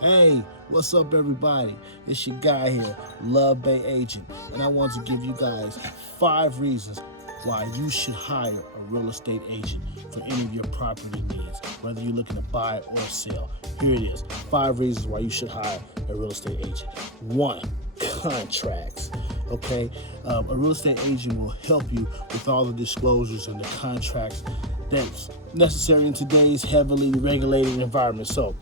Hey, what's up everybody? It's your guy here, Love Bay Agent, and I want to give you guys 5 reasons why you should hire a real estate agent for any of your property needs, whether you're looking to buy or sell. Here it is, 5 reasons why you should hire a real estate agent. 1, contracts. Okay, a real estate agent will help you with all the disclosures and the contracts that's necessary in today's heavily regulated environment. So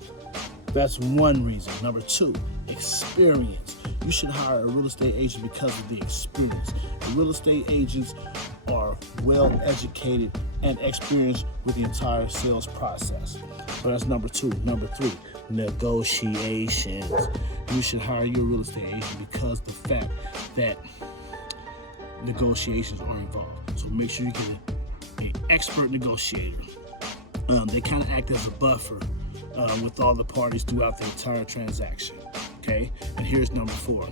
that's one reason. Number 2, experience. You should hire a real estate agent because of the experience. The real estate agents are well educated and experienced with the entire sales process. So that's number 2. Number 3, negotiations. You should hire your real estate agent because the fact that negotiations are involved. So make sure you get an expert negotiator. They kind of act as a buffer with all the parties throughout the entire transaction. Okay, and here's number 4.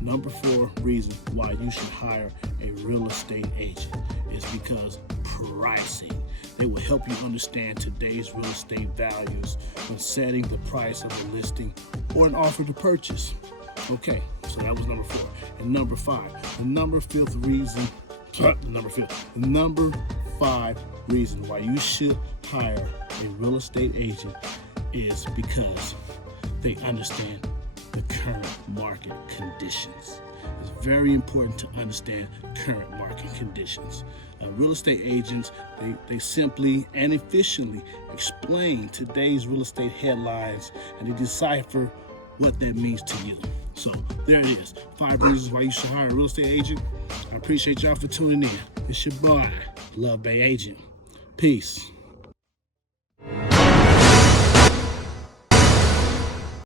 Number 4 reason why you should hire a real estate agent is because pricing. They will help you understand today's real estate values when setting the price of a listing or an offer to purchase. Okay, so that was number 4. And number 5, the number 5 reason why you should hire a real estate agent is because they understand the current market conditions. It's very important to understand current market conditions. Real estate agents, they simply and efficiently explain today's real estate headlines and they decipher what that means to you. So there it is, 5 reasons why you should hire a real estate agent. I appreciate y'all for tuning in. It's your boy, Love Bay Agent. Peace.